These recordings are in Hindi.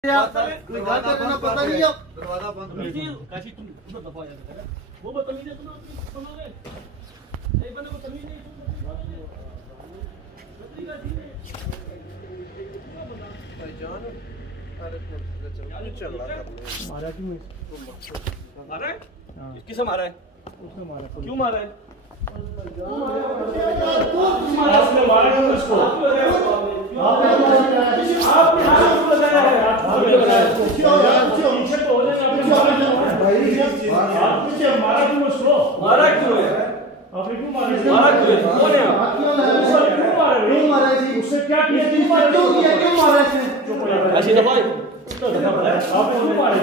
पता नहीं है दरवाजा बंद काशी तुम दफा यार वो बदतमीजी तुम सुनोगे एक बंदे को तमीज नहीं मारा क्यों मारा है किसे मारा है उसने मारा क्यों मारा है आपने मारा है उसको आपने मारा क्यों उसको मारा क्यों है आपने क्यों मारा कौन है आप क्यों मारा उससे क्या किया क्यों मारा ऐसी दफा आपने क्यों मारा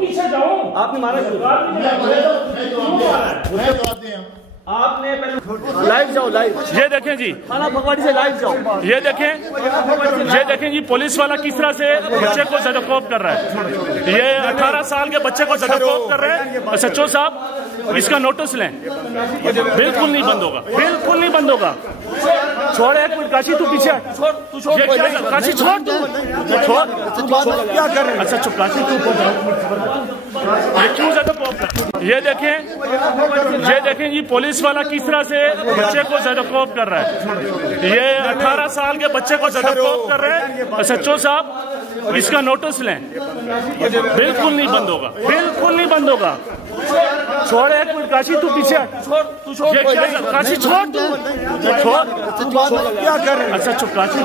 पीछे जाओ आपने मारा आपने पहले लाइव जाओ लाइव ये देखें जी थाना फगवाड़ी से लाइव जाओ ये देखें जी पुलिस वाला किस तरह से बच्चे को झड़कोप कर रहा है। ये 18 साल के बच्चे को झड़कोप कर रहे हैं। सचिव साहब इसका नोटिस लें। बिल्कुल नहीं बंद होगा, बिल्कुल नहीं बंद होगा। छोड़ एक मिनट काशी तू पीछे ये क्या काशी छोड़ तू छोड़ क्या कर रहे हैं। अच्छा चुप काशी तू क्यों झड़कोप कर। ये देखें जी पुलिस वाला किस तरह से बच्चे को झड़कोप कर रहा है। ये 18 साल के बच्चे को झड़कोप कर रहे हैं। सचिव साहब इसका नोटिस लें। बिल्कुल नहीं बंद होगा, बिल्कुल नहीं बंद होगा। छोड़ एक मिनट काशी तू पीछे ये क्या काशी छोड़ तू छोड़ क्या कर रहे हैं। अच्छा चुप काशी